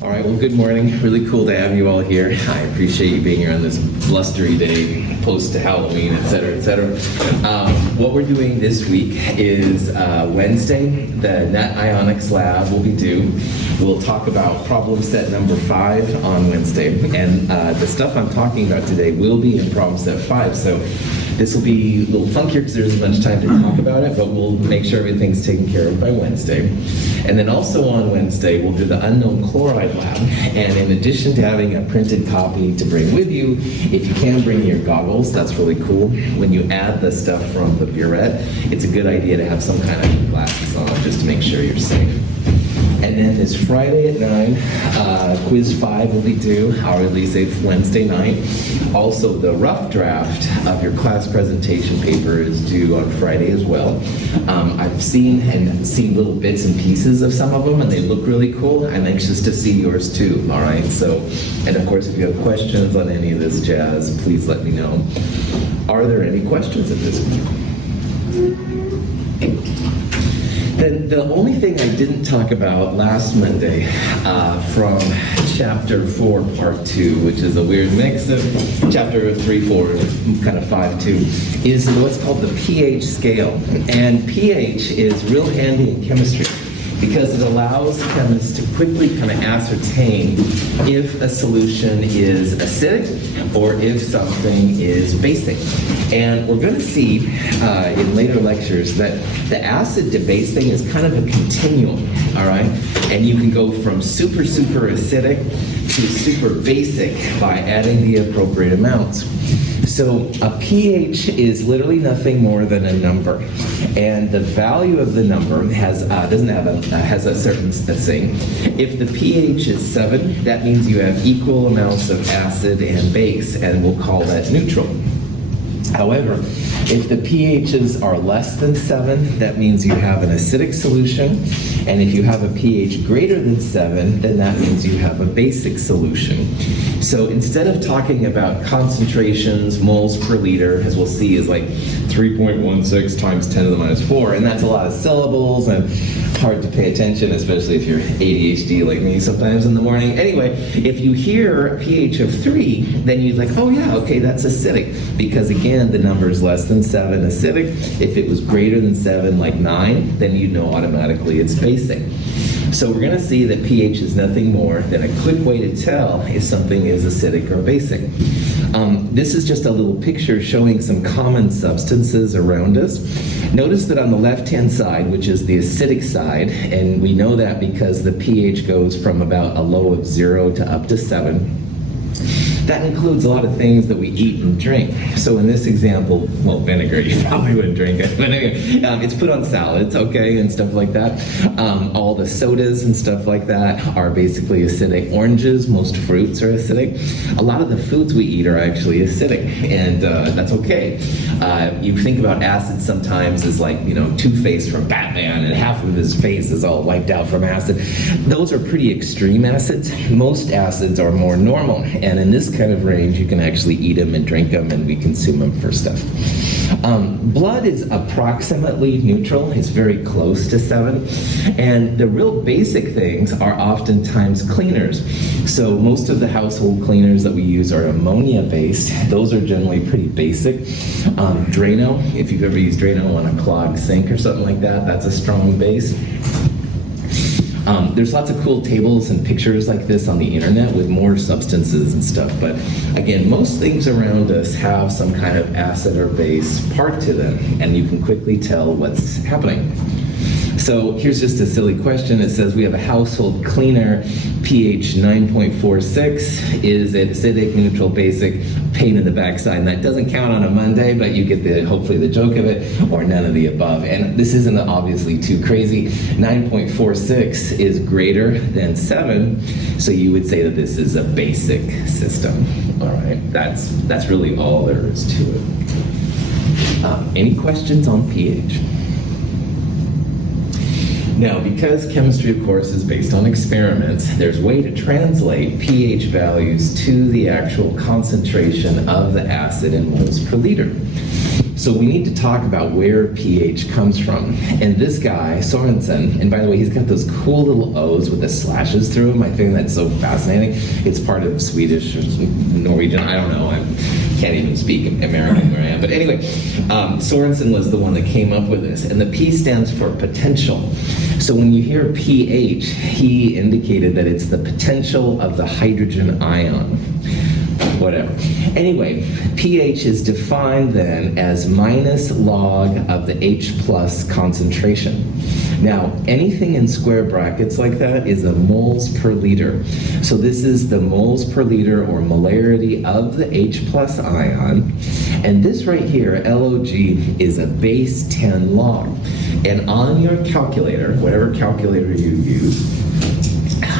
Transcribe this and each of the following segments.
All right, well, good morning. Really cool to have you all here. I appreciate you being here on this blustery day, post to Halloween, et cetera, et cetera. What we're doing this week is Wednesday, the Net Ionics Lab will be due. We'll talk about problem set number 5 on Wednesday. And the stuff I'm talking about today will be in problem set 5. So this will be a little funkier because there's a bunch of time to talk about it, but we'll make sure everything's taken care of by Wednesday. And then also on Wednesday, we'll do the unknown chloride lab. And in addition to having a printed copy to bring with you, if you can bring your goggles, that's really cool. When you add the stuff from the burette, it's a good idea to have some kind of glasses on just to make sure you're safe. And then this Friday at 9, quiz 5 will be due. I'll release it Wednesday night. Also, the rough draft of your class presentation paper is due on Friday as well. I've seen little bits and pieces of some of them, and they look really cool. I'm anxious to see yours too, all right? So, and of course, if you have questions on any of this jazz, please let me know. Are there any questions at this point? Then the only thing I didn't talk about last Monday from Chapter 4, Part 2, which is a weird mix of Chapter 3, 4, kind of 5, 2, is what's called the pH scale. And pH is real handy in chemistry because it allows chemists to quickly kind of ascertain if a solution is acidic or if something is basic. And we're going to see in later lectures that the acid to base thing is kind of a continuum, all right? And you can go from super, super acidic to super basic by adding the appropriate amounts. So a pH is literally nothing more than a number, and the value of the number has a certain thing. If the pH is 7, that means you have equal amounts of acid and base, and we'll call that neutral. However, if the pHs are less than 7, that means you have an acidic solution. And if you have a pH greater than 7, then that means you have a basic solution. So instead of talking about concentrations, moles per liter, as we'll see is like 3.16 times 10 to the minus 4, and that's a lot of syllables and hard to pay attention, especially if you're ADHD like me sometimes in the morning. Anyway, if you hear a pH of 3, then you're like, oh yeah, okay, that's acidic. Because again, the number is less than 7 acidic. If it was greater than 7, like 9, then you know automatically it's basic. So we're going to see that pH is nothing more than a quick way to tell if something is acidic or basic. This is just a little picture showing some common substances around us. Notice that on the left-hand side, which is the acidic side, and we know that because the pH goes from about a low of 0 to up to 7, that includes a lot of things that we eat and drink. So in this example, well, vinegar, you probably wouldn't drink it, but anyway, it's put on salads, okay, and stuff like that. All the sodas and stuff like that are basically acidic. Oranges, most fruits are acidic. A lot of the foods we eat are actually acidic, and that's okay. You think about acid sometimes as like, Two-Face from Batman, and half of his face is all wiped out from acid. Those are pretty extreme acids. Most acids are more normal, and in this kind of range, you can actually eat them and drink them, and we consume them for stuff. Blood is approximately neutral. It's very close to 7. And the real basic things are oftentimes cleaners. So most of the household cleaners that we use are ammonia-based. Those are generally pretty basic. Drano, if you've ever used Drano on a clogged sink or something like that, that's a strong base. There's lots of cool tables and pictures like this on the internet with more substances and stuff, but again, most things around us have some kind of acid or base part to them, and you can quickly tell what's happening. So here's just a silly question. It says we have a household cleaner, pH 9.46. Is it acidic, neutral, basic? Pain in the backside. And that doesn't count on a Monday, but you get hopefully the joke of it, or none of the above. And this isn't obviously too crazy. 9.46 is greater than 7, so you would say that this is a basic system. All right, that's really all there is to it. Any questions on pH? Now, because chemistry, of course, is based on experiments, there's a way to translate pH values to the actual concentration of the acid in moles per liter. So we need to talk about where pH comes from. And this guy, Sorensen, and by the way, he's got those cool little O's with the slashes through them. I think that's so fascinating. It's part of Swedish or Norwegian, I don't know. I can't even speak American where I am. But anyway, Sorensen was the one that came up with this. And the P stands for potential. So when you hear pH, he indicated that it's the potential of the hydrogen ion. Whatever. Anyway, pH is defined then as minus log of the H plus concentration. Now, anything in square brackets like that is a moles per liter. So this is the moles per liter or molarity of the H plus ion. And this right here, LOG, is a base 10 log. And on your calculator, whatever calculator you use,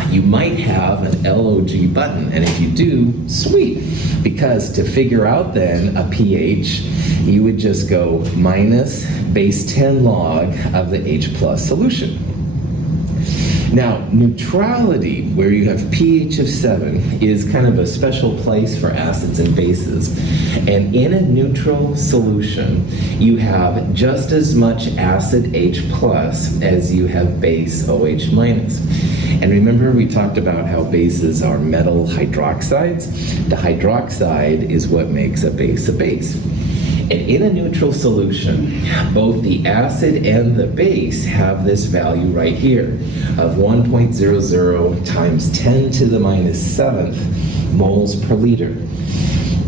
you might have an LOG button, and if you do, sweet, because to figure out then a pH, you would just go minus base 10 log of the H plus solution. Now, neutrality, where you have pH of 7, is kind of a special place for acids and bases. And in a neutral solution, you have just as much acid H plus as you have base OH minus. And remember we talked about how bases are metal hydroxides? The hydroxide is what makes a base a base. And in a neutral solution, both the acid and the base have this value right here of 1.00 times 10 to the minus 7th moles per liter.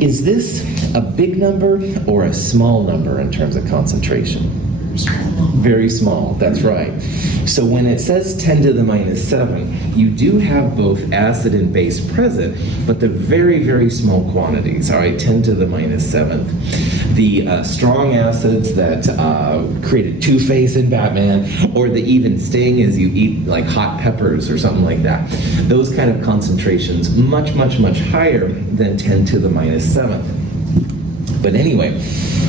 Is this a big number or a small number in terms of concentration? Very small, that's right. So when it says 10 to the minus 7, you do have both acid and base present, but they're very, very small quantities, all right, 10 to the minus 7th. The strong acids that created Two-Face in Batman, or the even sting as you eat like hot peppers or something like that, those kind of concentrations much, much, much higher than 10 to the minus 7th. But anyway,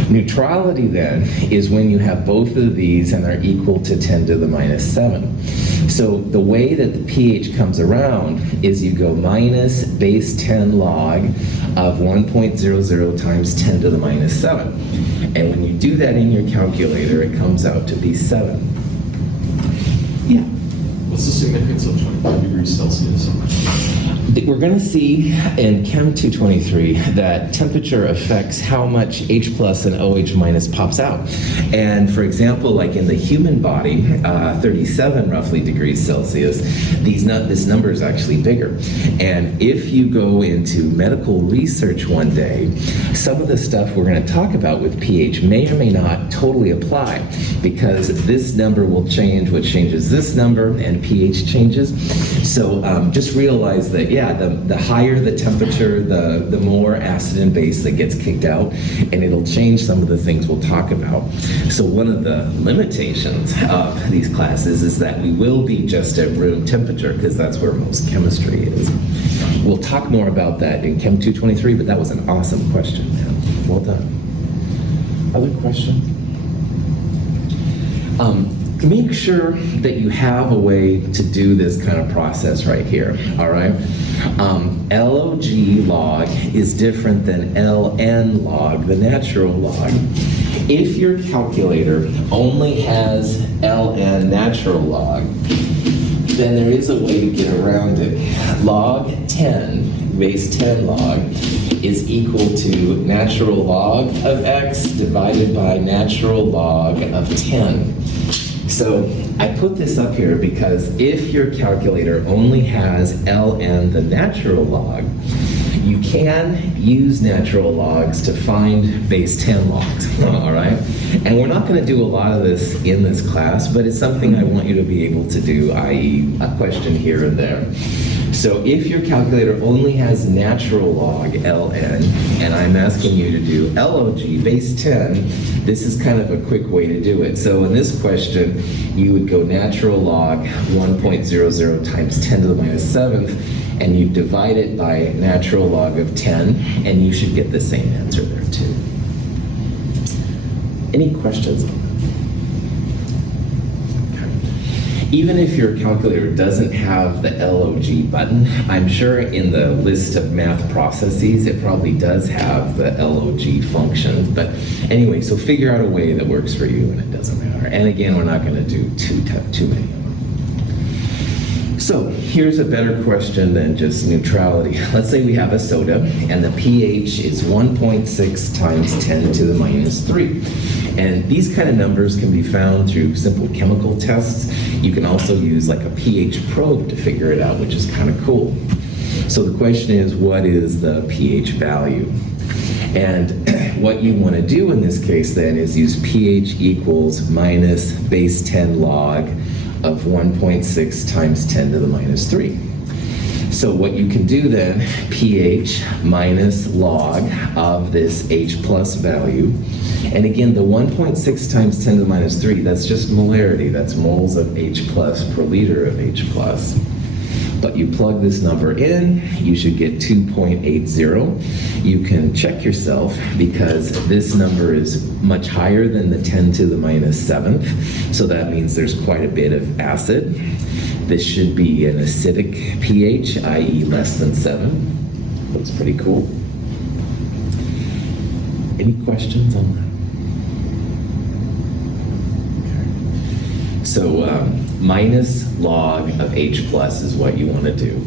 neutrality then is when you have both of these and are equal to 10 to the minus 7. So the way that the pH comes around is you go minus base 10 log of 1.00 times 10 to the minus 7. And when you do that in your calculator, it comes out to be 7. Yeah? What's the significance of 25 degrees Celsius? We're going to see in Chem 223 that temperature affects how much H plus and OH minus pops out. And for example, like in the human body, 37 roughly degrees Celsius, this number is actually bigger. And if you go into medical research one day, some of the stuff we're going to talk about with pH may or may not totally apply, because this number will change, which changes this number, and pH changes. So just realize that, yeah, the higher the temperature, the more acid and base that gets kicked out, and it'll change some of the things we'll talk about. So one of the limitations of these classes is that we will be just at room temperature, because that's where most chemistry is. We'll talk more about that in Chem 223, but that was an awesome question. Well done. Other question? Make sure that you have a way to do this kind of process right here, all right? LOG log is different than LN log, the natural log. If your calculator only has LN natural log, then there is a way to get around it. Log 10, base 10 log, is equal to natural log of x divided by natural log of 10. So I put this up here because if your calculator only has ln, the natural log, you can use natural logs to find base 10 logs, all right? And we're not going to do a lot of this in this class, but it's something I want you to be able to do, i.e. a question here and there. So if your calculator only has natural log ln, and I'm asking you to do log base 10, this is kind of a quick way to do it. So in this question, you would go natural log 1.00 times 10 to the minus 7th, and you divide it by natural log of 10, and you should get the same answer there too. Any questions on that? Even if your calculator doesn't have the LOG button, I'm sure in the list of math processes, it probably does have the LOG function. But anyway, so figure out a way that works for you and it doesn't matter. And again, we're not going to do too many of them. So here's a better question than just neutrality. Let's say we have a soda and the pH is 1.6 times 10 to the minus 3. And these kind of numbers can be found through simple chemical tests. You can also use like a pH probe to figure it out, which is kind of cool. So the question is, what is the pH value? And what you want to do in this case then is use pH equals minus base 10 log of 1.6 times 10 to the minus 3. So what you can do then, pH minus log of this H plus value. And again, the 1.6 times 10 to the minus 3, that's just molarity. That's moles of H plus per liter of H plus. But you plug this number in, you should get 2.80. You can check yourself because this number is much higher than the 10 to the minus 7th. So that means there's quite a bit of acid. This should be an acidic pH, i.e. less than 7. Looks pretty cool. Any questions on that? So minus log of H plus is what you want to do.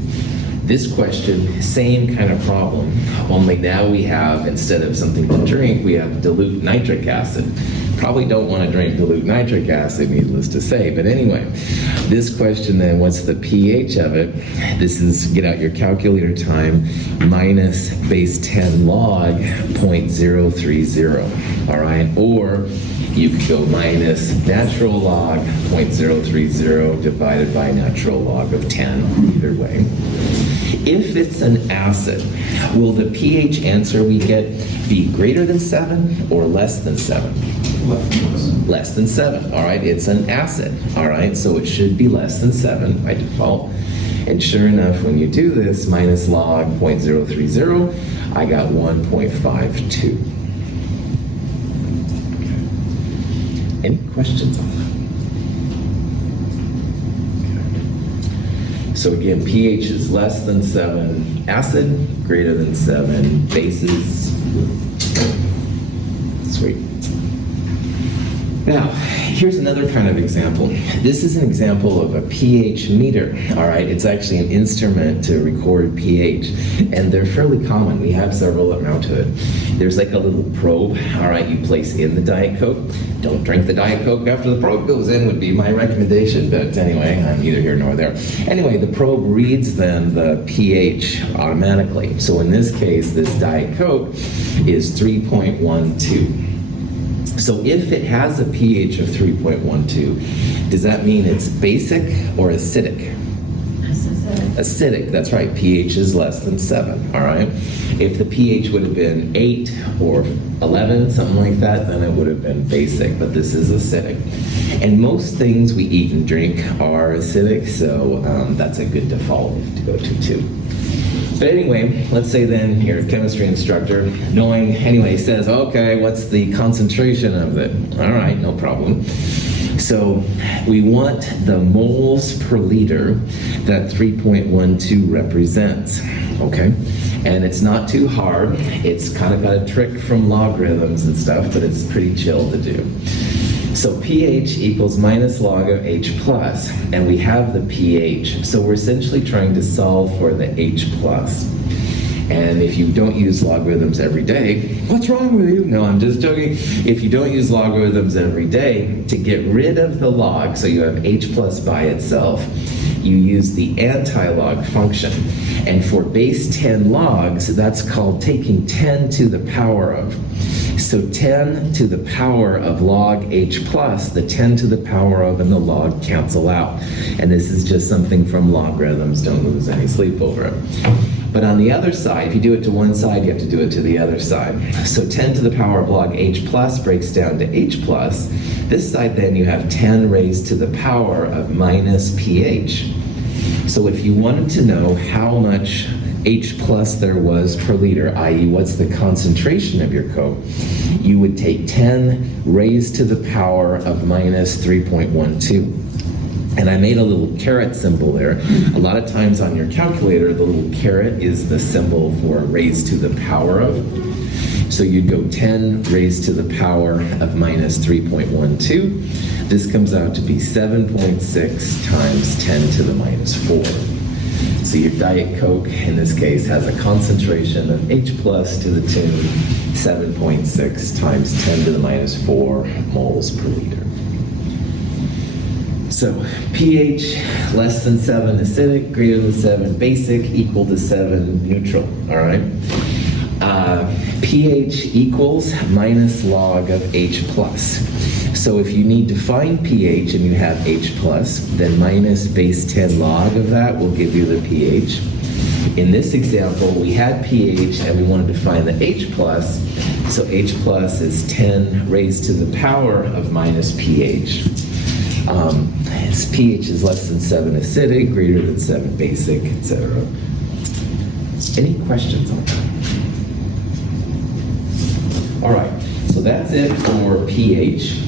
This question, same kind of problem, only now we have, instead of something to drink, we have dilute nitric acid. Probably don't want to drink dilute nitric acid, needless to say, but anyway, this question then, what's the pH of it? This is, get out your calculator time, minus base 10 log 0.030, all right? Or you could go minus natural log 0.030 divided by natural log of 10, either way. If it's an acid, will the pH answer we get be greater than 7 or less than 7? Less than 7, all right? It's an acid, all right? So it should be less than 7 by default. And sure enough, when you do this, minus log 0.030, I got 1.52. Any questions on that? So again, pH is less than 7 acid, greater than 7 bases. Sweet. Now, here's another kind of example. This is an example of a pH meter, all right? It's actually an instrument to record pH, and they're fairly common. We have several that mount to it. There's like a little probe, all right, you place in the Diet Coke. Don't drink the Diet Coke after the probe goes in would be my recommendation, but anyway, I'm neither here nor there. Anyway, the probe reads then the pH automatically. So in this case, this Diet Coke is 3.12. So if it has a pH of 3.12, does that mean it's basic or acidic? Acidic, that's right. pH is less than 7, all right? If the pH would have been 8 or 11, something like that, then it would have been basic, but this is acidic. And most things we eat and drink are acidic, so that's a good default to go to too. But anyway, let's say then your chemistry instructor, knowing anyway, says, okay, what's the concentration of it? All right, no problem. So we want the moles per liter that 3.12 represents, okay? And it's not too hard. It's kind of got a trick from logarithms and stuff, but it's pretty chill to do. So pH equals minus log of H plus, and we have the pH. So we're essentially trying to solve for the H plus. And if you don't use logarithms every day, what's wrong with you? No, I'm just joking. If you don't use logarithms every day, to get rid of the log, so you have H plus by itself, you use the anti-log function. And for base 10 logs, that's called taking 10 to the power of. So 10 to the power of log H plus, the 10 to the power of and the log cancel out. And this is just something from logarithms, don't lose any sleep over it. But on the other side, if you do it to one side, you have to do it to the other side. So 10 to the power of log H plus breaks down to H plus. This side then you have 10 raised to the power of minus pH. So if you wanted to know how much H plus there was per liter, i.e. what's the concentration of your Coke, you would take 10 raised to the power of minus 3.12. And I made a little caret symbol there. A lot of times on your calculator, the little caret is the symbol for raised to the power of. So you'd go 10 raised to the power of minus 3.12. This comes out to be 7.6 times 10 to the minus 4. So your Diet Coke, in this case, has a concentration of H plus to the tune 7.6 times 10 to the minus 4 moles per liter. So pH less than 7 acidic, greater than 7 basic, equal to 7 neutral, all right? pH equals minus log of H plus. So if you need to find pH and you have H plus, then minus base 10 log of that will give you the pH. In this example, we had pH and we wanted to find the H plus, so H plus is 10 raised to the power of minus pH. Its pH is less than 7 acidic, greater than 7 basic, etc. Any questions on that? All right, so that's it for pH.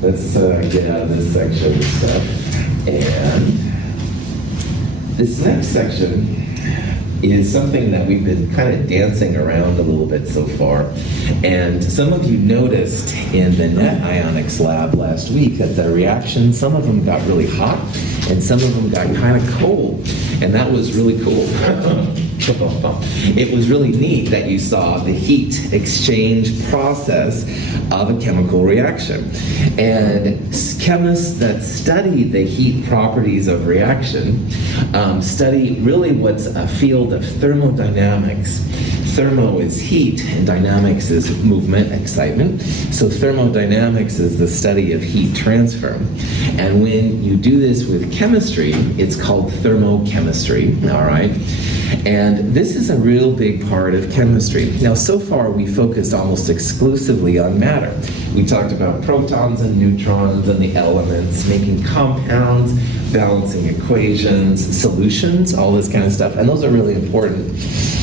Let's get out of this section of stuff. And this next section is something that we've been kind of dancing around a little bit so far. And some of you noticed in the net ionics lab last week that the reactions, some of them got really hot and some of them got kind of cold. And that was really cool. It was really neat that you saw the heat exchange process of a chemical reaction. And chemists that study the heat properties of reaction study really what's a field of thermodynamics. Thermo is heat and dynamics is movement, excitement. So thermodynamics is the study of heat transfer. And when you do this with chemistry, it's called thermochemistry, all right? And this is a real big part of chemistry. Now, so far we focused almost exclusively on matter. We talked about protons and neutrons and the elements, making compounds, balancing equations, solutions, all this kind of stuff, and those are really important.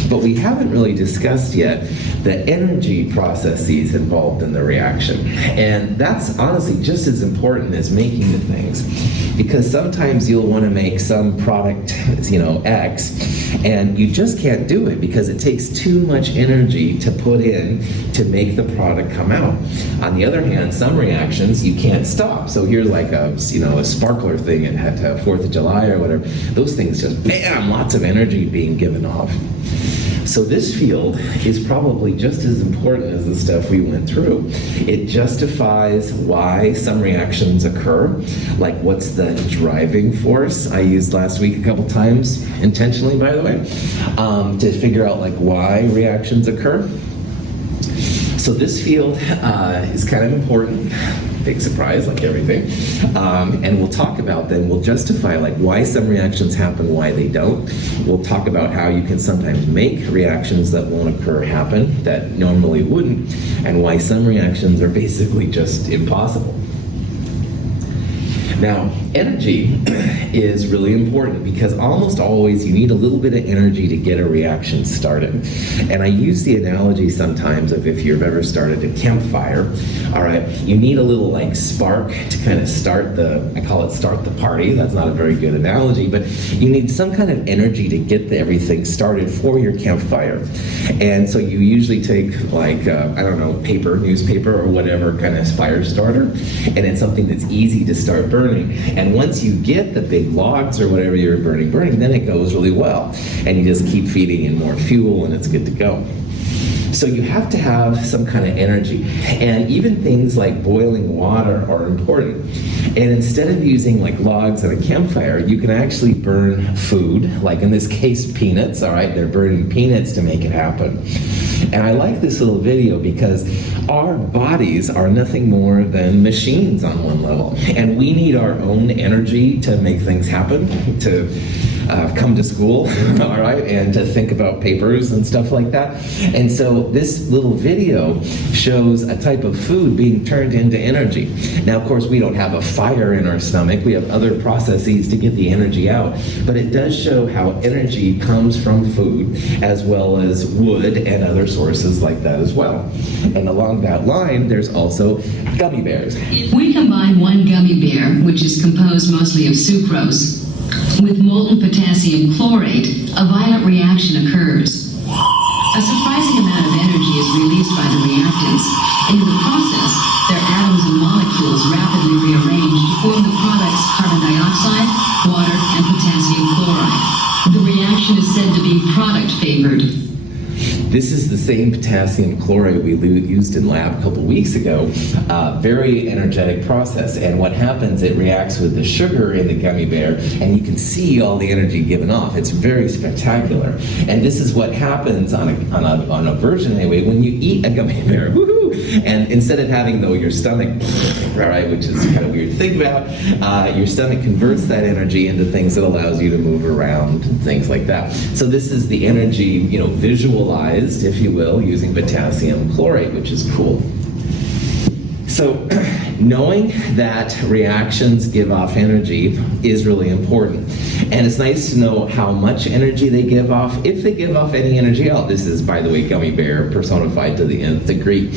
But we haven't really discussed yet the energy processes involved in the reaction. And that's honestly just as important as making the things, because sometimes you'll want to make some product, X, and you just can't do it because it takes too much energy to put in to make the product come out. On the other hand, some reactions you can't stop. So here's like a sparkler thing at 4th of July or whatever. Those things just, bam, lots of energy being given off. So this field is probably just as important as the stuff we went through. It justifies why some reactions occur, like what's the driving force. I used last week a couple times, intentionally by the way, to figure out like why reactions occur. So this field is kind of important. Big surprise, like everything. And we'll talk about then, we'll justify like why some reactions happen, why they don't. We'll talk about how you can sometimes make reactions that won't occur happen, that normally wouldn't, and why some reactions are basically just impossible. Now, energy is really important because almost always you need a little bit of energy to get a reaction started. And I use the analogy sometimes of if you've ever started a campfire, all right, you need a little like spark to kind of start I call it start the party. That's not a very good analogy, but you need some kind of energy to get everything started for your campfire. And so you usually take like, paper, newspaper, or whatever kind of fire starter, and it's something that's easy to start burning. And once you get the big logs or whatever you're burning, then it goes really well. And you just keep feeding in more fuel and it's good to go. So you have to have some kind of energy. And even things like boiling water are important. And instead of using like logs at a campfire, you can actually burn food, like in this case peanuts, all right? They're burning peanuts to make it happen. And I like this little video because our bodies are nothing more than machines on one level. And we need our own energy to make things happen, to come to school, all right, and to think about papers and stuff like that. And so this little video shows a type of food being turned into energy. Now, of course, we don't have a fire in our stomach. We have other processes to get the energy out. But it does show how energy comes from food, as well as wood and other sources like that as well. And along that line, there's also gummy bears. If we combine one gummy bear, which is composed mostly of sucrose, with molten potassium chlorate, a violent reaction occurs. A surprising amount of energy is released by the reactants. In the process, their atoms and molecules rapidly rearrange to form the products carbon dioxide, water, and potassium chloride. The reaction is said to be product favored. This is the same potassium chloride we used in lab a couple weeks ago. Very energetic process. And what happens, it reacts with the sugar in the gummy bear, and you can see all the energy given off. It's very spectacular. And this is what happens on a version anyway, when you eat a gummy bear. Woohoo! And instead of having, though, your stomach, all right, which is kind of weird to think about, your stomach converts that energy into things that allows you to move around and things like that. So this is the energy, visualized, if you will, using potassium chlorate, which is cool. So knowing that reactions give off energy is really important. And it's nice to know how much energy they give off, if they give off any energy at all. This is, by the way, gummy bear personified to the nth degree.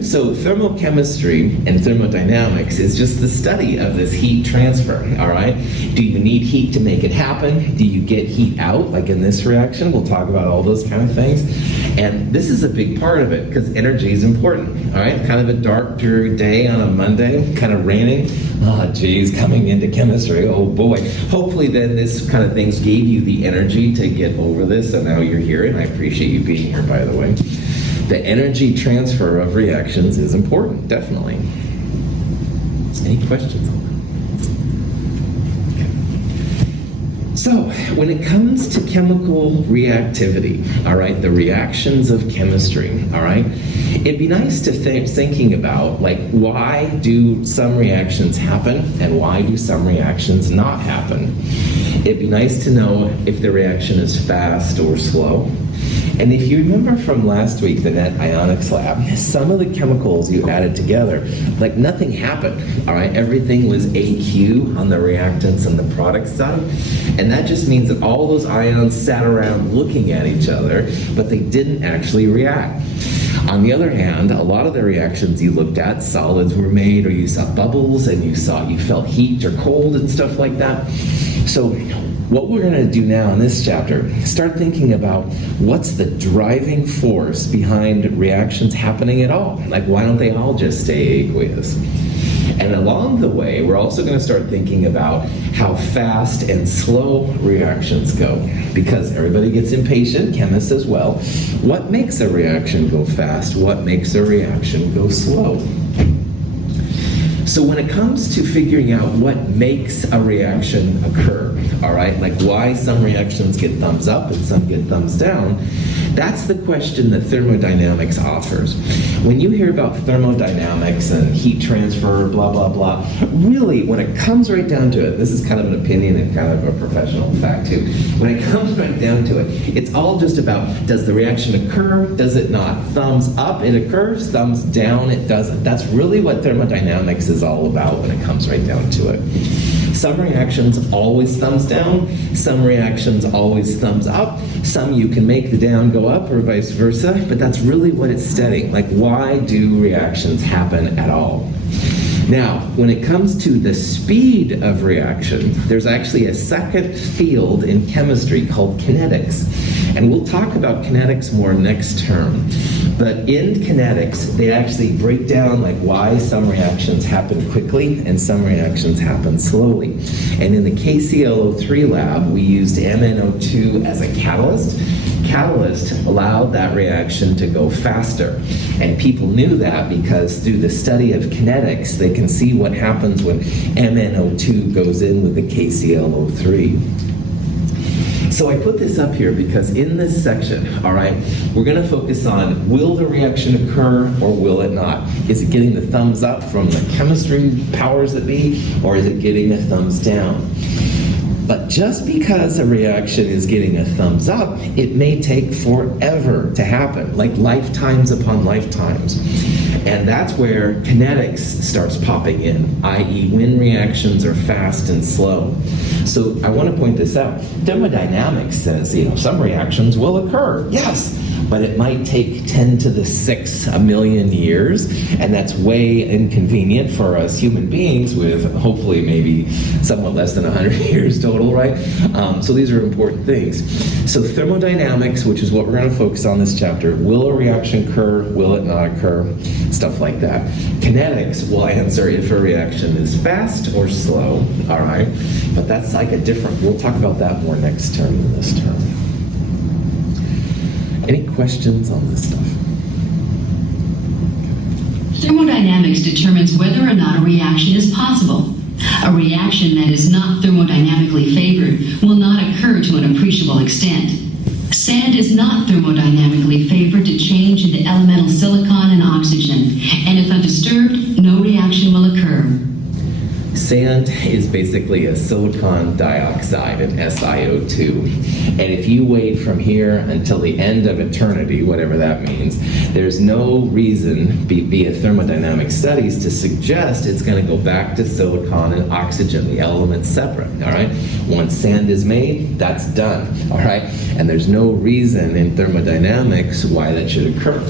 So thermochemistry and thermodynamics is just the study of this heat transfer, all right? Do you need heat to make it happen? Do you get heat out, like in this reaction? We'll talk about all those kind of things. And this is a big part of it, because energy is important, all right? Kind of a dark, dreary day on a Monday, kind of raining. Oh, geez, coming into chemistry, oh boy. Hopefully then this kind of things gave you the energy to get over this, and now you're here, and I appreciate you being here, by the way. The energy transfer of reactions is important, definitely. Any questions on that? So, when it comes to chemical reactivity, all right, the reactions of chemistry, all right, it'd be nice to thinking about, like, why do some reactions happen and why do some reactions not happen? It'd be nice to know if the reaction is fast or slow. And if you remember from last week, the net ionics lab, some of the chemicals you added together, like nothing happened, all right? Everything was AQ on the reactants and the product side. And that just means that all those ions sat around looking at each other, but they didn't actually react. On the other hand, a lot of the reactions you looked at, solids were made, or you saw bubbles, and you felt heat or cold and stuff like that. So what we're going to do now in this chapter, start thinking about what's the driving force behind reactions happening at all. Like, why don't they all just stay aqueous? And along the way, we're also going to start thinking about how fast and slow reactions go. Because everybody gets impatient, chemists as well. What makes a reaction go fast? What makes a reaction go slow? So when it comes to figuring out what makes a reaction occur, all right, like why some reactions get thumbs up and some get thumbs down, that's the question that thermodynamics offers. When you hear about thermodynamics and heat transfer, blah, blah, blah, really, when it comes right down to it, this is kind of an opinion and kind of a professional fact too, when it comes right down to it, it's all just about, does the reaction occur, does it not? Thumbs up, it occurs, thumbs down, it doesn't. That's really what thermodynamics is all about when it comes right down to it. Some reactions always thumbs down, some reactions always thumbs up, some you can make the down go up or vice versa, but that's really what it's studying. Like, why do reactions happen at all? Now, when it comes to the speed of reaction, there's actually a second field in chemistry called kinetics. And we'll talk about kinetics more next term. But in kinetics, they actually break down like why some reactions happen quickly and some reactions happen slowly. And in the KClO3 lab, we used MnO2 as a catalyst. Catalyst allowed that reaction to go faster. And people knew that because through the study of kinetics, they can see what happens when MnO2 goes in with the KClO3. So I put this up here because in this section, all right, we're going to focus on will the reaction occur or will it not? Is it getting the thumbs up from the chemistry powers that be, or is it getting a thumbs down? But just because a reaction is getting a thumbs up, it may take forever to happen, like lifetimes upon lifetimes. And that's where kinetics starts popping in, i.e. when reactions are fast and slow. So I want to point this out. Thermodynamics says, some reactions will occur, yes, but it might take 10 to the 6 a million years, and that's way inconvenient for us human beings with hopefully maybe somewhat less than 100 years total, right? So these are important things. So thermodynamics, which is what we're going to focus on this chapter, will a reaction occur, will it not occur, stuff like that. Kinetics will answer if a reaction is fast or slow, all right? But that's like a different, we'll talk about that more next term than this term. Any questions on this stuff? Thermodynamics determines whether or not a reaction is possible. A reaction that is not thermodynamically favored will not occur to an appreciable extent. Sand is not thermodynamically favored to change into elemental silicon and oxygen, and if undisturbed, no reaction will occur. Sand is basically a silicon dioxide, an SiO2. And if you wait from here until the end of eternity, whatever that means, there's no reason, via thermodynamic studies, to suggest it's going to go back to silicon and oxygen, the elements separate, all right? Once sand is made, that's done, all right? And there's no reason in thermodynamics why that should occur.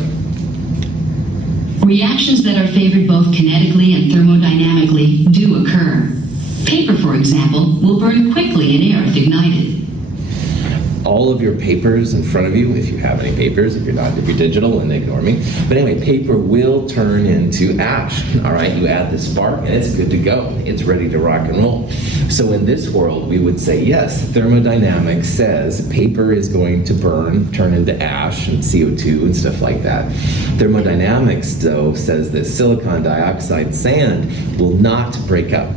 Reactions that are favored both kinetically and thermodynamically do occur. Paper, for example, will burn quickly in air if ignited. All of your papers in front of you, if you have any papers, if you're digital, then ignore me. But anyway, paper will turn into ash, all right? You add the spark and it's good to go. It's ready to rock and roll. So in this world, we would say, yes, thermodynamics says paper is going to burn, turn into ash and CO2 and stuff like that. Thermodynamics, though, says that silicon dioxide sand will not break up.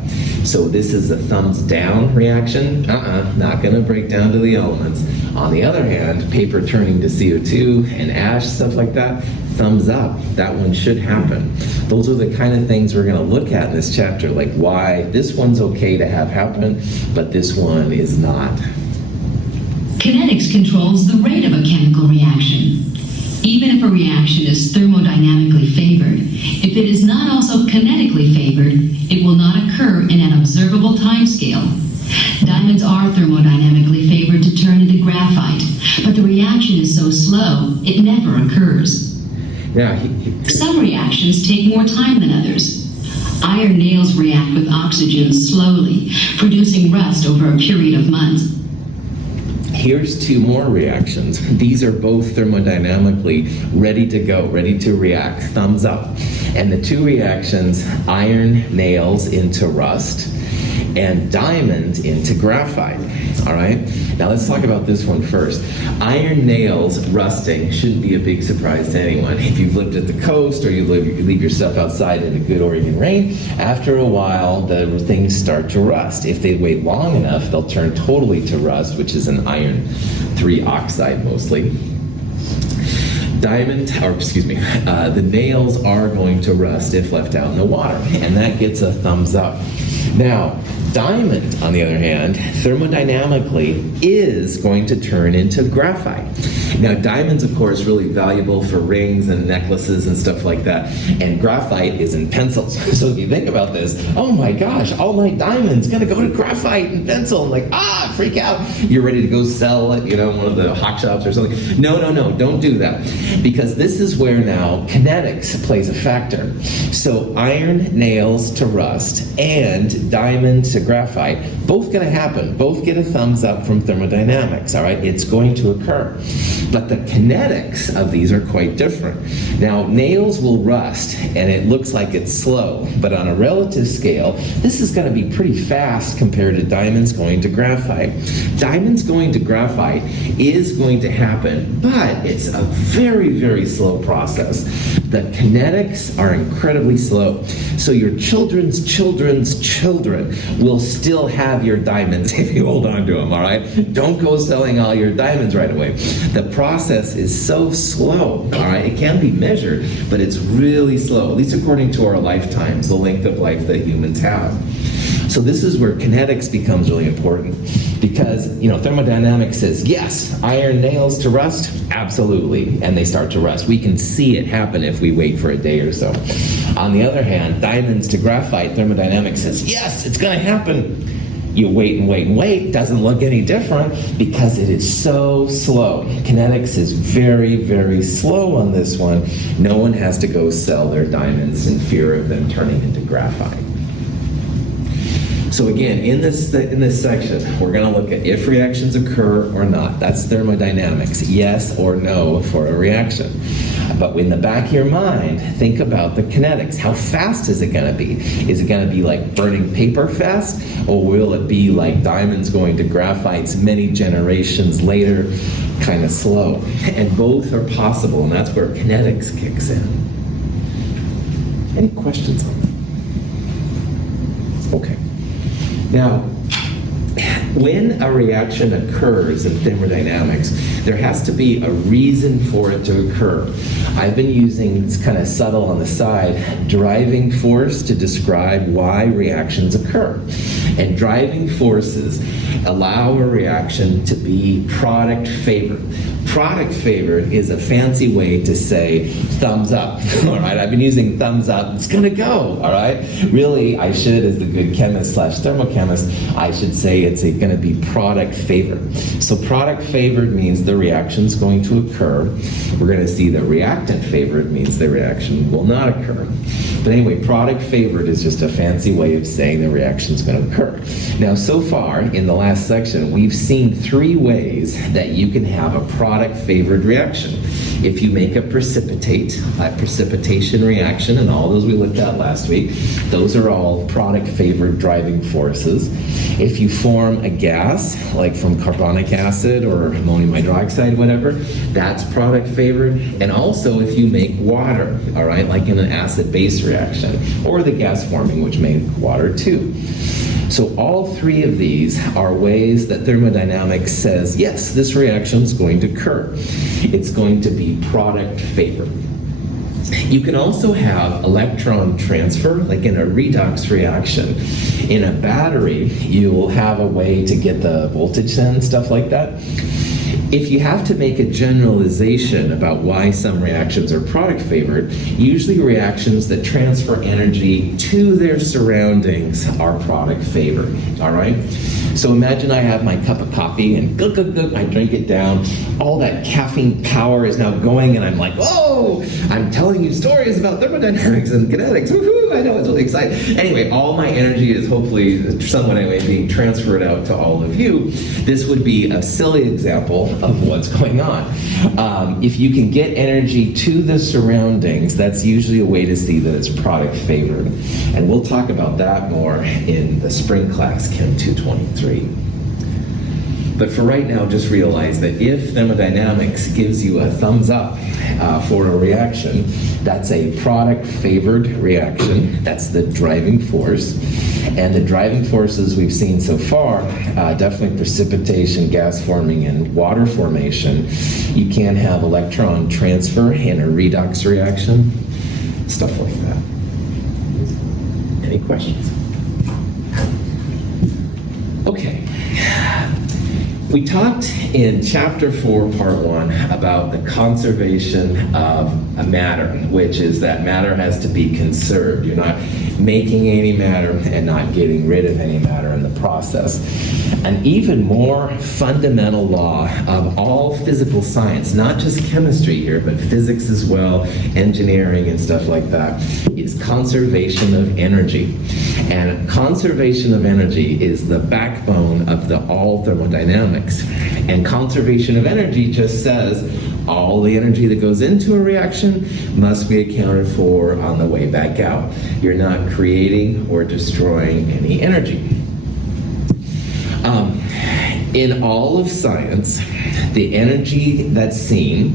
So this is a thumbs down reaction. Not going to break down to the elements. On the other hand, paper turning to CO2 and ash, stuff like that, thumbs up. That one should happen. Those are the kind of things we're going to look at in this chapter, like why this one's okay to have happen, but this one is not. Kinetics controls the rate of a chemical reaction. Even if a reaction is thermodynamically favored, if it is not also kinetically favored, it will not occur in an observable timescale. Diamonds are thermodynamically favored to turn into graphite, but the reaction is so slow, it never occurs. Now, Some reactions take more time than others. Iron nails react with oxygen slowly, producing rust over a period of months. here's two more reactions. These are both thermodynamically ready to go, ready to react, thumbs up. And the two reactions, iron nails into rust and diamond into graphite. All right? Now let's talk about this one first. Iron nails rusting shouldn't be a big surprise to anyone. If you've lived at the coast or you leave your stuff outside in a good Oregon rain, after a while the things start to rust. If they wait long enough, they'll turn totally to rust, which is an iron 3 oxide mostly. The nails are going to rust if left out in the water, and that gets a thumbs up. Now, diamond, on the other hand, thermodynamically is going to turn into graphite. Now, diamond's, of course, really valuable for rings and necklaces and stuff like that, and graphite is in pencils. So if you think about this, oh my gosh, all my diamond's gonna go to graphite and pencil. Like, freak out. You're ready to go sell at, one of the hawk shops or something. No, don't do that. Because this is where now kinetics plays a factor. So iron nails to rust and diamond to graphite, both going to happen. Both get a thumbs up from thermodynamics, all right? It's going to occur. But the kinetics of these are quite different. Now, nails will rust, and it looks like it's slow, but on a relative scale, this is going to be pretty fast compared to diamonds going to graphite. Diamonds going to graphite is going to happen, but it's a very, very slow process. The kinetics are incredibly slow. So your children's children's children will still have your diamonds if you hold on to them, all right? Don't go selling all your diamonds right away. The process is so slow, all right? It can be measured, but it's really slow, at least according to our lifetimes, the length of life that humans have. So this is where kinetics becomes really important. Because, thermodynamics says, yes, iron nails to rust, absolutely, and they start to rust. We can see it happen if we wait for a day or so. On the other hand, diamonds to graphite, thermodynamics says, yes, it's going to happen. You wait and wait and wait, doesn't look any different because it is so slow. Kinetics is very, very slow on this one. No one has to go sell their diamonds in fear of them turning into graphite. So again, in this section, we're going to look at if reactions occur or not. That's thermodynamics, yes or no for a reaction. But in the back of your mind, think about the kinetics. How fast is it going to be? Is it going to be like burning paper fast? Or will it be like diamonds going to graphites many generations later, kind of slow? And both are possible, and that's where kinetics kicks in. Any questions on that? Okay. Now, when a reaction occurs in thermodynamics, there has to be a reason for it to occur. I've been using, it's kind of subtle on the side, driving force to describe why reactions occur. And driving forces allow a reaction to be product favored. Product favored is a fancy way to say thumbs up, all right? I've been using thumbs up, it's gonna go, all right? Really, I should, as the good chemist / thermochemist, I should say it's gonna be product favored. So product favored means the reaction's going to occur. We're gonna see that reactant favored means the reaction will not occur. But anyway, product favored is just a fancy way of saying the reaction's gonna occur. Now, so far, in the last section, we've seen 3 ways that you can have a product-favored reaction. If you make a precipitation reaction, and all those we looked at last week, those are all product-favored driving forces. If you form a gas, like from carbonic acid or ammonium hydroxide, whatever, that's product-favored. And also if you make water, all right, like in an acid-base reaction, or the gas forming, which make water too. So all 3 of these are ways that thermodynamics says, yes, this reaction is going to occur. It's going to be product favored. You can also have electron transfer, like in a redox reaction. In a battery, you will have a way to get the voltage and stuff like that. If you have to make a generalization about why some reactions are product favored, usually reactions that transfer energy to their surroundings are product favored, all right? So imagine I have my cup of coffee and I drink it down. All that caffeine power is now going and I'm like, whoa, I'm telling you stories about thermodynamics and kinetics. Woohoo, I know, it's really exciting. Anyway, all my energy is hopefully somewhat anyway being transferred out to all of you. This would be a silly example of what's going on. If you can get energy to the surroundings, that's usually a way to see that it's product favored. And we'll talk about that more in the spring class, Chem 223. But for right now, just realize that if thermodynamics gives you a thumbs up for a reaction, that's a product-favored reaction. That's the driving force. And the driving forces we've seen so far, definitely precipitation, gas forming, and water formation. You can have electron transfer in a redox reaction, stuff like that. Any questions? Okay. We talked in chapter 4, part 1, about the conservation of a matter, which is that matter has to be conserved. You're not making any matter and not getting rid of any matter in the process. An even more fundamental law of all physical science, not just chemistry here, but physics as well, engineering and stuff like that, is conservation of energy. And conservation of energy is the backbone of all thermodynamics. And conservation of energy just says all the energy that goes into a reaction must be accounted for on the way back out. You're not creating or destroying any energy. In all of science, the energy that's seen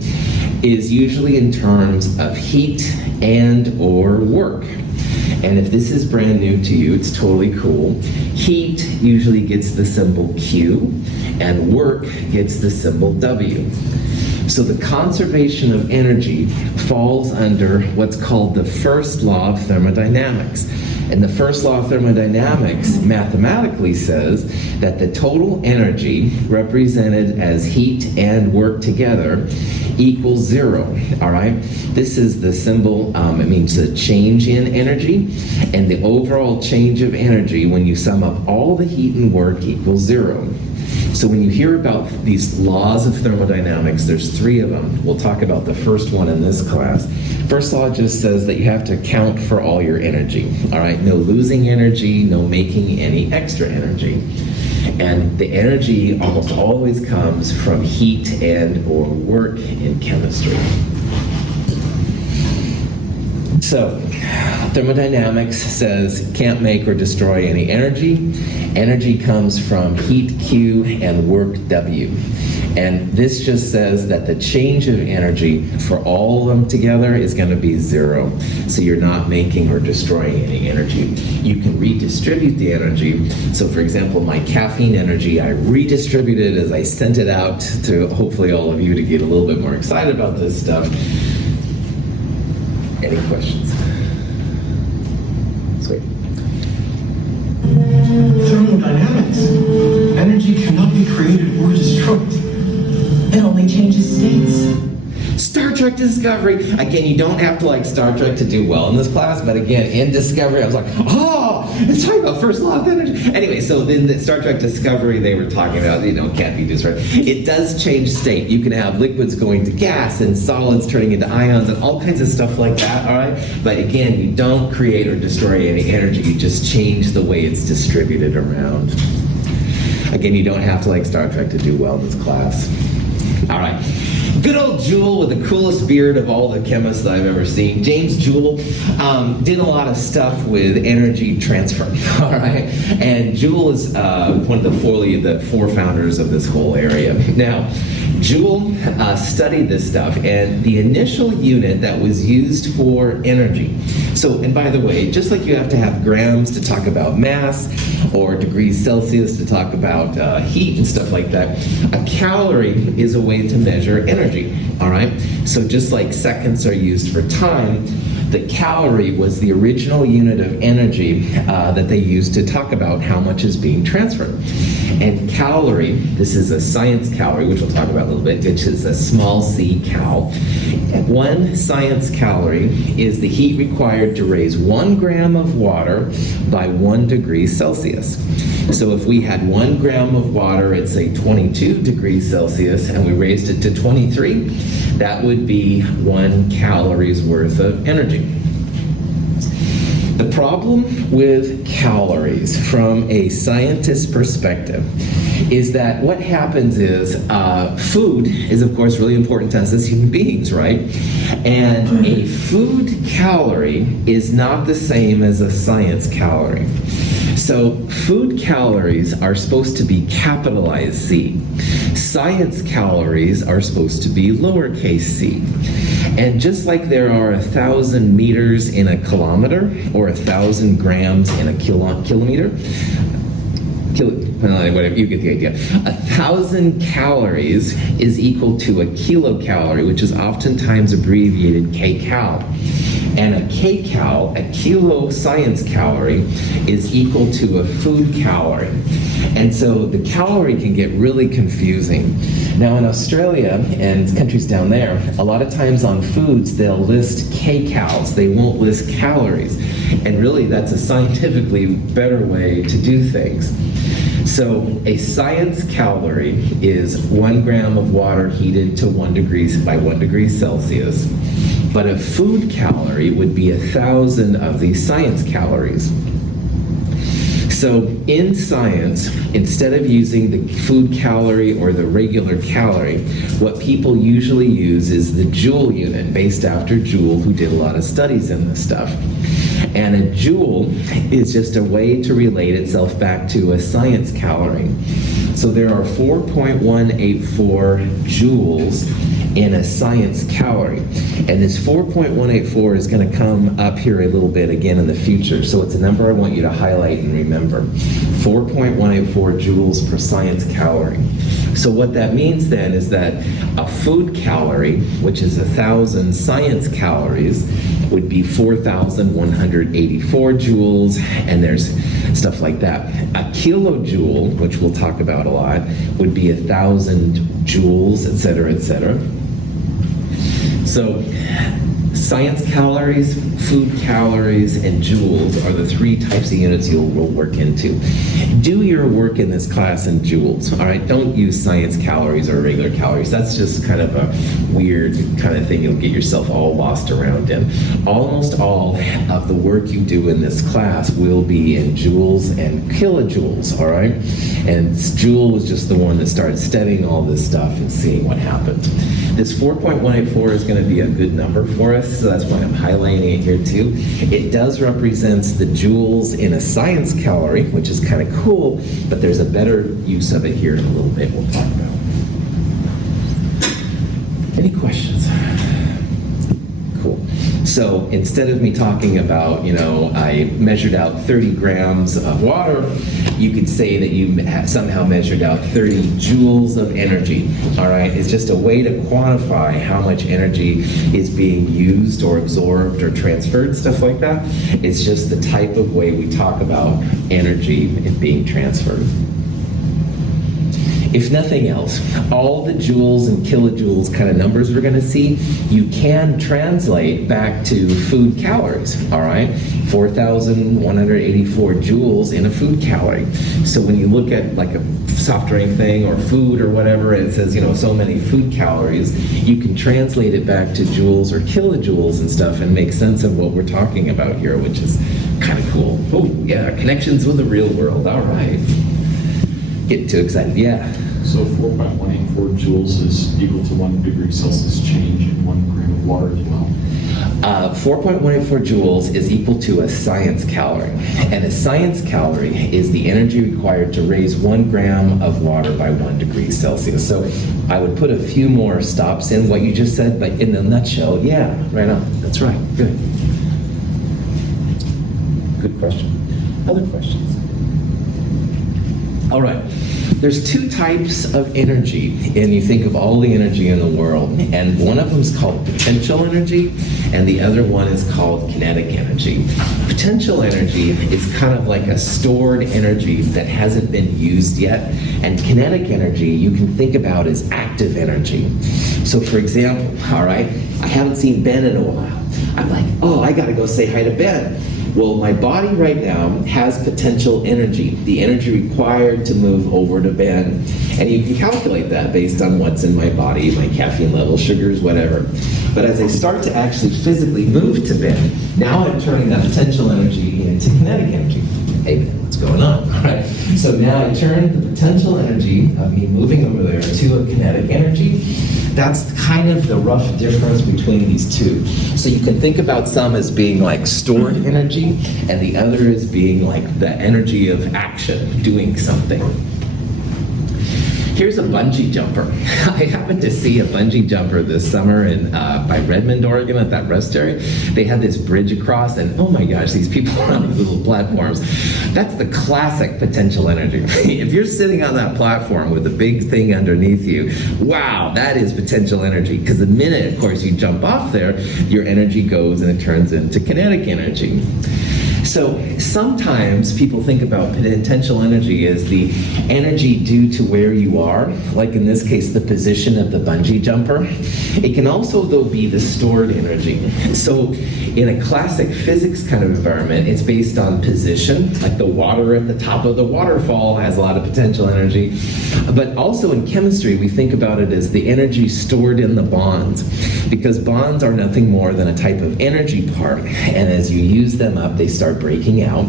is usually in terms of heat and or work. And if this is brand new to you, it's totally cool. Heat usually gets the symbol Q, and work gets the symbol W. So the conservation of energy falls under what's called the first law of thermodynamics. And the first law of thermodynamics mathematically says that the total energy represented as heat and work together equals 0, all right? This is the symbol, it means the change in energy, and the overall change of energy when you sum up all the heat and work equals 0. So when you hear about these laws of thermodynamics, there's 3 of them. We'll talk about the first one in this class. First law just says that you have to account for all your energy, all right? No losing energy, no making any extra energy. And the energy almost always comes from heat and or work in chemistry. So, thermodynamics says can't make or destroy any energy. Energy comes from heat Q and work W. And this just says that the change of energy for all of them together is going to be 0. So you're not making or destroying any energy. You can redistribute the energy. So for example, my caffeine energy, I redistributed as I sent it out to hopefully all of you to get a little bit more excited about this stuff. Any questions? Sweet. Thermodynamics. Energy cannot be created or destroyed. It only changes states. Star Trek Discovery. Again, you don't have to like Star Trek to do well in this class, but again, in Discovery, I was like, oh, it's talking about first law of energy. Anyway, so in the Star Trek Discovery, they were talking about, can't be destroyed. It does change state. You can have liquids going to gas and solids turning into ions and all kinds of stuff like that, all right? But again, you don't create or destroy any energy. You just change the way it's distributed around. Again, you don't have to like Star Trek to do well in this class. All right. Good old Joule with the coolest beard of all the chemists I've ever seen. James Joule did a lot of stuff with energy transfer, all right? And Joule is one of the four founders of this whole area. Now, Joule studied this stuff, and the initial unit that was used for energy. So, and by the way, just like you have to have grams to talk about mass, or degrees Celsius to talk about heat and stuff like that, a calorie is a way to measure energy, all right? So just like seconds are used for time, the calorie was the original unit of energy that they used to talk about how much is being transferred. And calorie, this is a science calorie, which we'll talk about a little bit, which is a small c cal. 1 science calorie is the heat required to raise 1 gram of water by 1 degree Celsius. So if we had 1 gram of water at say 22 degrees Celsius and we raised it to 23, that would be 1 calories worth of energy. The problem with calories from a scientist's perspective is that what happens is food is of course really important to us as human beings, right? And a food calorie is not the same as a science calorie. So food calories are supposed to be capitalized C. Science calories are supposed to be lowercase c. And just like there are 1,000 meters in a kilometer or 1,000 grams in a kilometer, whatever, you get the idea. 1,000 calories is equal to a kilocalorie, which is oftentimes abbreviated kcal. And a kcal, a kilo science calorie, is equal to a food calorie. And so the calorie can get really confusing. Now in Australia and countries down there, a lot of times on foods they'll list kcals, they won't list calories. And really that's a scientifically better way to do things. So a science calorie is 1 gram of water heated to 1 degree by 1 degree Celsius. But a food calorie would be 1,000 of these science calories. So in science, instead of using the food calorie or the regular calorie, what people usually use is the joule unit, based after Joule, who did a lot of studies in this stuff. And a joule is just a way to relate itself back to a science calorie. So there are 4.184 joules in a science calorie. And this 4.184 is going to come up here a little bit again in the future. So it's a number I want you to highlight and remember. 4.184 joules per science calorie. So what that means then is that a food calorie, which is 1,000 science calories, would be 4,184 joules, and there's stuff like that. A kilojoule, which we'll talk about a lot, would be 1,000 joules, et cetera, et cetera. So science calories, food calories, and joules are the three types of units we'll work into. Do your work in this class in joules, all right? Don't use science calories or regular calories. That's just kind of a weird kind of thing you'll get yourself all lost around in. Almost all of the work you do in this class will be in joules and kilojoules, all right? And joule was just the one that started studying all this stuff and seeing what happened. This 4.184 is going to be a good number for us, so that's why I'm highlighting it here too. It does represent the joules in a science calorie, which is kind of cool, but there's a better use of it here in a little bit we'll talk about. Any questions? Cool. So instead of me talking about, I measured out 30 grams of water, you could say that you somehow measured out 30 joules of energy, all right? It's just a way to quantify how much energy is being used or absorbed or transferred, stuff like that. It's just the type of way we talk about energy being transferred. If nothing else, all the joules and kilojoules kind of numbers we're going to see, you can translate back to food calories, all right? 4,184 joules in a food calorie. So when you look at like a soft drink thing or food or whatever, and it says, so many food calories, you can translate it back to joules or kilojoules and stuff and make sense of what we're talking about here, which is kind of cool. Oh, yeah, connections with the real world, all right. Getting too excited, yeah. So 4.184 joules is equal to 1 degree Celsius change in 1 gram of water as well. 4.184 joules is equal to a science calorie. And a science calorie is the energy required to raise 1 gram of water by 1 degree Celsius. So I would put a few more stops in what you just said, but in a nutshell, yeah, right on. That's right. Good. Good question. Other questions? All right. There's two types of energy, and you think of all the energy in the world, and one of them is called potential energy, and the other one is called kinetic energy. Potential energy is kind of like a stored energy that hasn't been used yet, and kinetic energy you can think about as active energy. So for example, all right, I haven't seen Ben in a while. I'm like, oh, I gotta go say hi to Ben. Well, my body right now has potential energy, the energy required to move over to Ben. And you can calculate that based on what's in my body, my caffeine level, sugars, whatever. But as I start to actually physically move to Ben, now I'm turning that potential energy into kinetic energy. Hey, Ben, what's going on? All right. So now I turn the potential energy of me moving over there to a kinetic energy. That's kind of the rough difference between these two. So you can think about some as being like stored energy, and the other as being like the energy of action, doing something. Here's a bungee jumper. I happened to see a bungee jumper this summer by Redmond, Oregon at that rest area. They had this bridge across, and oh my gosh, these people are on these little platforms. That's the classic potential energy. If you're sitting on that platform with a big thing underneath you, wow, that is potential energy. Because the minute, of course, you jump off there, your energy goes and it turns into kinetic energy. So sometimes people think about potential energy as the energy due to where you are, like in this case, the position of the bungee jumper. It can also, though, be the stored energy. So in a classic physics kind of environment, it's based on position, like the water at the top of the waterfall has a lot of potential energy. But also in chemistry, we think about it as the energy stored in the bonds, because bonds are nothing more than a type of energy part, and as you use them up, they start breaking out.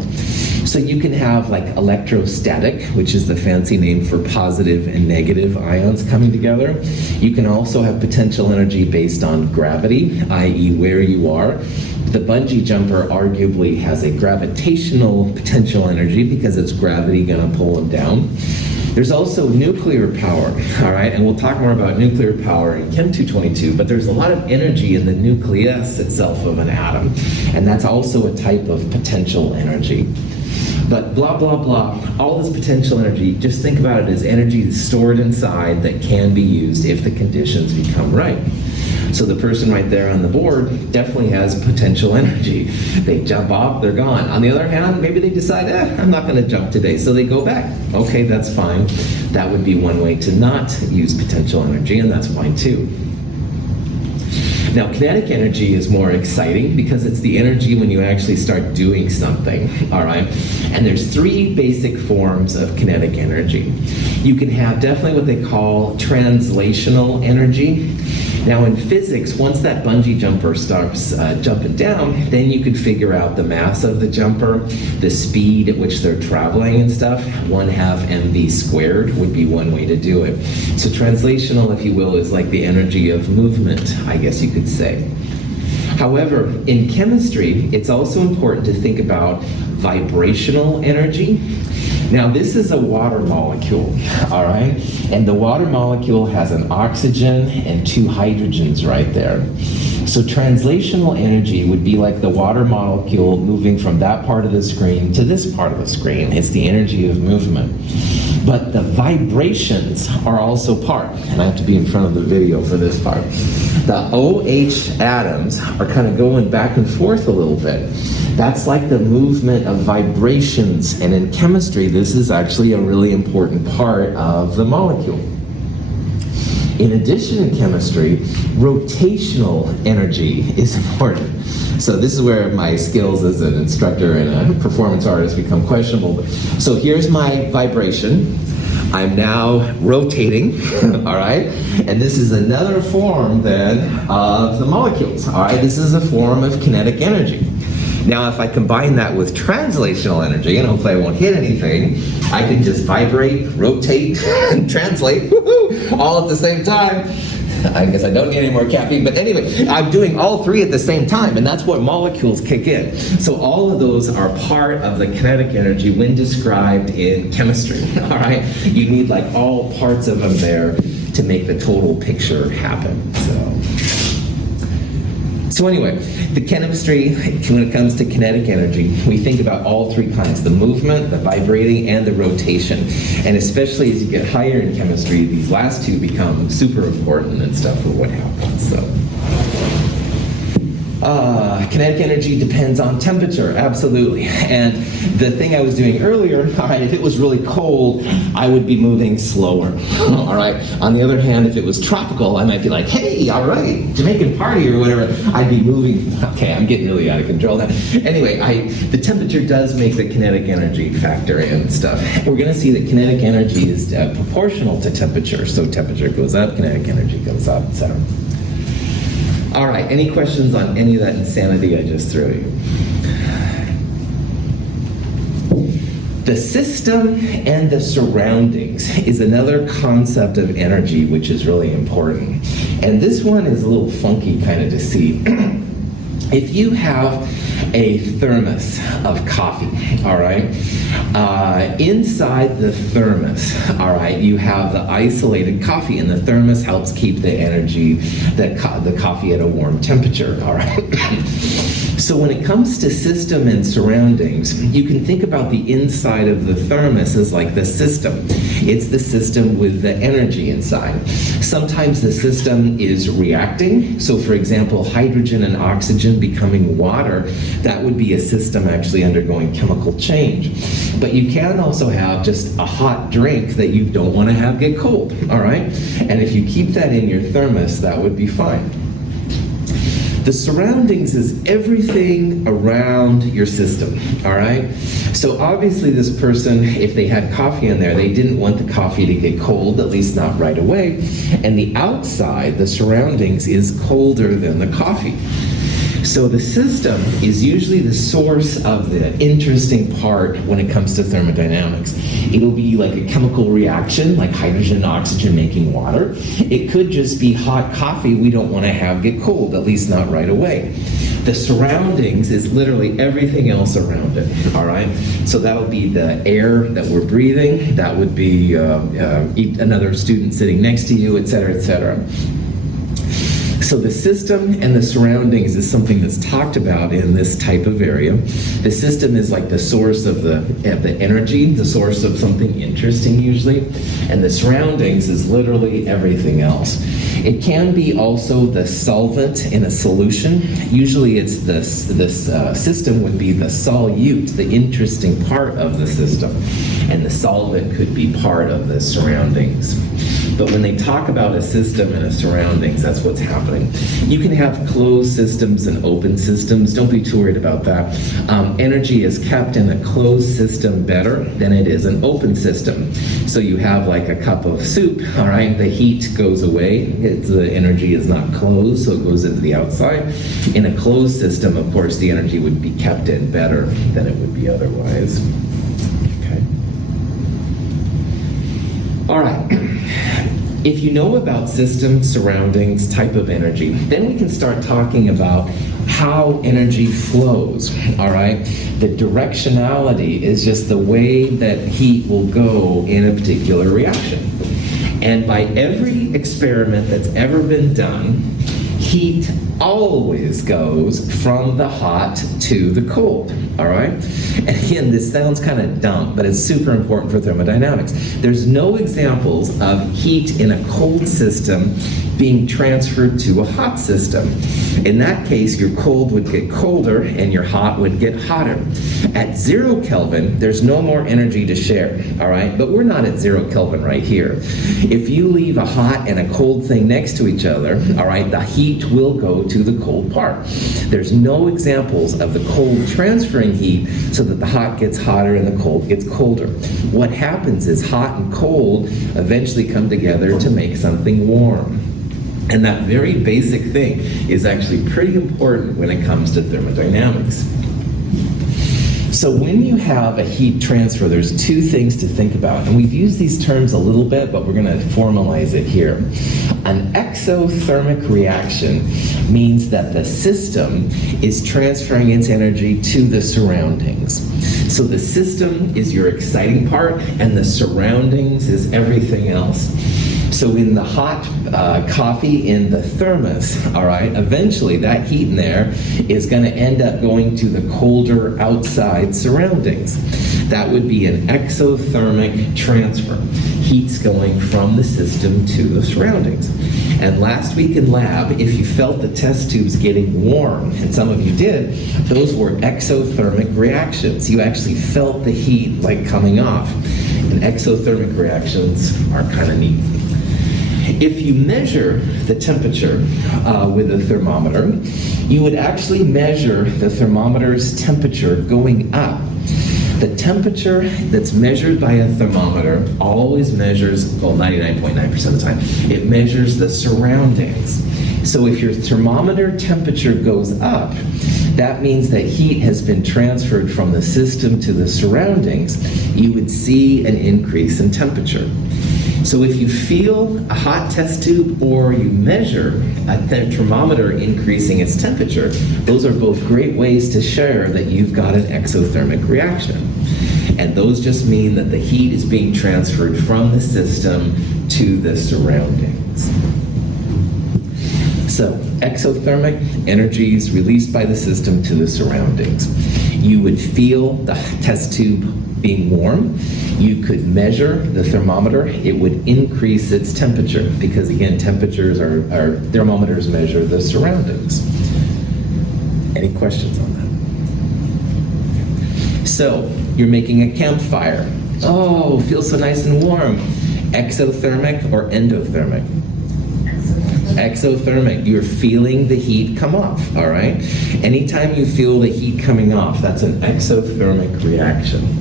So you can have like electrostatic, which is the fancy name for positive and negative ions coming together. You can also have potential energy based on gravity, i.e. where you are. The bungee jumper arguably has a gravitational potential energy because it's gravity going to pull them down. There's also nuclear power, all right? And we'll talk more about nuclear power in Chem 222, but there's a lot of energy in the nucleus itself of an atom, and that's also a type of potential energy. But blah, blah, blah, all this potential energy, just think about it as energy that's stored inside that can be used if the conditions become right. So the person right there on the board definitely has potential energy. They jump off, they're gone. On the other hand, maybe they decide, I'm not going to jump today, so they go back. Okay, that's fine. That would be one way to not use potential energy, and that's fine too. Now, kinetic energy is more exciting because it's the energy when you actually start doing something, all right? And there's three basic forms of kinetic energy. You can have definitely what they call translational energy. Now in physics, once that bungee jumper starts jumping down, then you could figure out the mass of the jumper, the speed at which they're traveling and stuff. 1/2 mv squared would be one way to do it. So translational, if you will, is like the energy of movement, I guess you could say. However, in chemistry, it's also important to think about vibrational energy. Now, this is a water molecule, all right? And the water molecule has an oxygen and 2 hydrogens right there. So translational energy would be like the water molecule moving from that part of the screen to this part of the screen. It's the energy of movement. But the vibrations are also part, and I have to be in front of the video for this part. The OH atoms are kind of going back and forth a little bit. That's like the movement of vibrations, and in chemistry, this is actually a really important part of the molecule. In addition, in chemistry, rotational energy is important. So this is where my skills as an instructor and a performance artist become questionable. So here's my vibration. I'm now rotating, all right? And this is another form then of the molecules, all right? This is a form of kinetic energy. Now, if I combine that with translational energy, and hopefully I won't hit anything, I can just vibrate, rotate, and translate, woohoo, all at the same time. I guess I don't need any more caffeine, but anyway, I'm doing all three at the same time, and that's what molecules kick in. So all of those are part of the kinetic energy when described in chemistry, all right? You need like all parts of them there to make the total picture happen, So anyway, the chemistry, when it comes to kinetic energy, we think about all three kinds, the movement, the vibrating, and the rotation. And especially as you get higher in chemistry, these last two become super important and stuff for what happens. Kinetic energy depends on temperature, absolutely. And the thing I was doing earlier, all right, if it was really cold, I would be moving slower, all right? On the other hand, if it was tropical, I might be like, hey, all right, Jamaican party or whatever, I'd be moving, okay, I'm getting really out of control now. Anyway, the temperature does make the kinetic energy factor in and stuff. We're gonna see that kinetic energy is proportional to temperature, so temperature goes up, kinetic energy goes up, etc. All right, any questions on any of that insanity I just threw at you? The system and the surroundings is another concept of energy which is really important. And this one is a little funky kind of to see. If you have a thermos of coffee, all right, inside the thermos, all right, you have the isolated coffee, and the thermos helps keep the energy, the coffee at a warm temperature, all right? So when it comes to system and surroundings, you can think about the inside of the thermos as like the system. It's the system with the energy inside. Sometimes the system is reacting. So for example, hydrogen and oxygen becoming water, that would be a system actually undergoing chemical change. But you can also have just a hot drink that you don't want to have get cold, all right? And if you keep that in your thermos, that would be fine. The surroundings is everything around your system, all right? So obviously this person, if they had coffee in there, they didn't want the coffee to get cold, at least not right away. And the outside, the surroundings, is colder than the coffee. So the system is usually the source of the interesting part when it comes to thermodynamics. It'll be like a chemical reaction, like hydrogen and oxygen making water. It could just be hot coffee we don't want to have get cold, at least not right away. The surroundings is literally everything else around it, all right? So that'll be the air that we're breathing, that would be another student sitting next to you, et cetera, et cetera. So the system and the surroundings is something that's talked about in this type of area. The system is like the source of the energy, the source of something interesting usually, and the surroundings is literally everything else. It can be also the solvent in a solution. Usually it's this system would be the solute, the interesting part of the system, and the solvent could be part of the surroundings. But when they talk about a system and a surroundings, that's what's happening. You can have closed systems and open systems. Don't be too worried about that. Energy is kept in a closed system better than it is an open system. So you have like a cup of soup, all right? The heat goes away. The energy is not closed, so it goes into the outside. In a closed system, of course, the energy would be kept in better than it would be otherwise. Okay. All right. If you know about systems, surroundings, type of energy, then we can start talking about how energy flows, all right? The directionality is just the way that heat will go in a particular reaction. And by every experiment that's ever been done, heat always goes from the hot to the cold, all right? And again, this sounds kind of dumb, but it's super important for thermodynamics. There's no examples of heat in a cold system being transferred to a hot system. In that case, your cold would get colder and your hot would get hotter. At 0 Kelvin, there's no more energy to share, all right? But we're not at 0 Kelvin right here. If you leave a hot and a cold thing next to each other, all right, the heat will go to the cold part. There's no examples of the cold transferring heat so that the hot gets hotter and the cold gets colder. What happens is hot and cold eventually come together to make something warm. And that very basic thing is actually pretty important when it comes to thermodynamics. So when you have a heat transfer, there's two things to think about. And we've used these terms a little bit, but we're going to formalize it here. An exothermic reaction means that the system is transferring its energy to the surroundings. So the system is your exciting part, and the surroundings is everything else. So in the hot coffee in the thermos, all right, eventually that heat in there is going to end up going to the colder outside surroundings. That would be an exothermic transfer. Heat's going from the system to the surroundings. And last week in lab, if you felt the test tubes getting warm, and some of you did, those were exothermic reactions. You actually felt the heat like coming off. And exothermic reactions are kind of neat. If you measure the temperature with a thermometer, you would actually measure the thermometer's temperature going up. The temperature that's measured by a thermometer always measures, well, 99.9% of the time, it measures the surroundings. So if your thermometer temperature goes up, that means that heat has been transferred from the system to the surroundings. You would see an increase in temperature. So if you feel a hot test tube or you measure a thermometer increasing its temperature, those are both great ways to share that you've got an exothermic reaction. And those just mean that the heat is being transferred from the system to the surroundings. So exothermic energy is released by the system to the surroundings. You would feel the test tube being warm. You could measure the thermometer. It would increase its temperature because, again, temperatures are thermometers measure the surroundings. Any questions on that? So you're making a campfire. Oh, feels so nice and warm. Exothermic or endothermic? Exothermic. You're feeling the heat come off, all right? Anytime you feel the heat coming off, that's an exothermic reaction.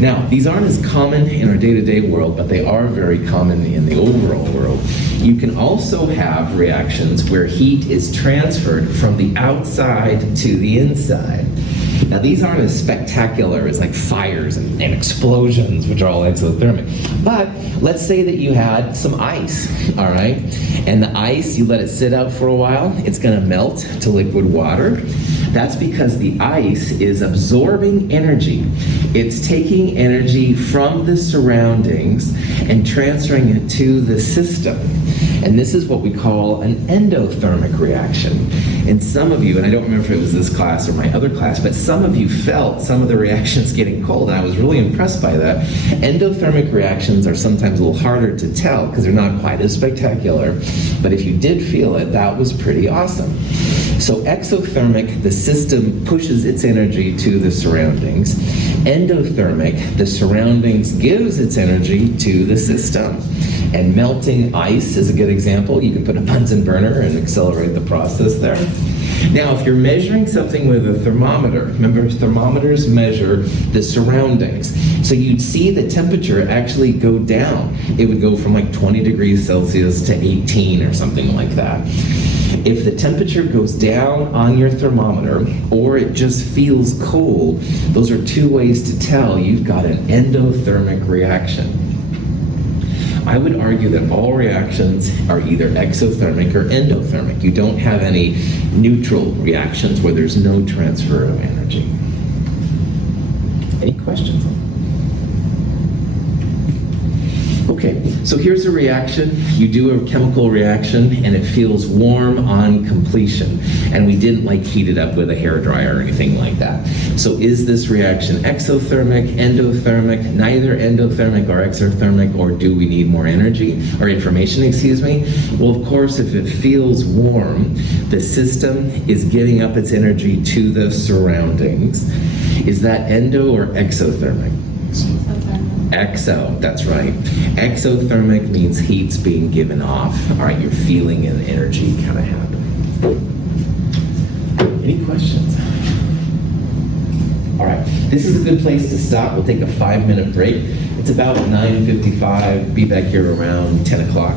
Now, these aren't as common in our day-to-day world, but they are very common in the overall world. You can also have reactions where heat is transferred from the outside to the inside. Now, these aren't as spectacular as like fires and explosions, which are all exothermic. But let's say that you had some ice, all right? And the ice, you let it sit out for a while, it's going to melt to liquid water. That's because the ice is absorbing energy. It's taking energy from the surroundings and transferring it to the system. And this is what we call an endothermic reaction. And some of you, and I don't remember if it was this class or my other class, but some of you felt some of the reactions getting cold, and I was really impressed by that. Endothermic reactions are sometimes a little harder to tell because they're not quite as spectacular, but if you did feel it, that was pretty awesome. So exothermic, the system pushes its energy to the surroundings. Endothermic, the surroundings gives its energy to the system. And melting ice is a good example. You can put a Bunsen burner and accelerate the process there. Now, if you're measuring something with a thermometer, remember thermometers measure the surroundings. So you'd see the temperature actually go down. It would go from like 20 degrees Celsius to 18 or something like that. If the temperature goes down on your thermometer or it just feels cold, those are two ways to tell you've got an endothermic reaction. I would argue that all reactions are either exothermic or endothermic. You don't have any neutral reactions where there's no transfer of energy. Any questions? Okay, so here's a reaction. You do a chemical reaction and it feels warm on completion. And we didn't like heat it up with a hairdryer or anything like that. So is this reaction exothermic, endothermic, neither endothermic or exothermic, or do we need more energy or information, excuse me? Well, of course, if it feels warm, the system is giving up its energy to the surroundings. Is that endo or exothermic? Exo, that's right. Exothermic means heat's being given off. All right, you're feeling an energy kind of happening. Any questions? All right, this is a good place to stop. We'll take a 5-minute break. It's about 9:55. Be back here around 10 o'clock.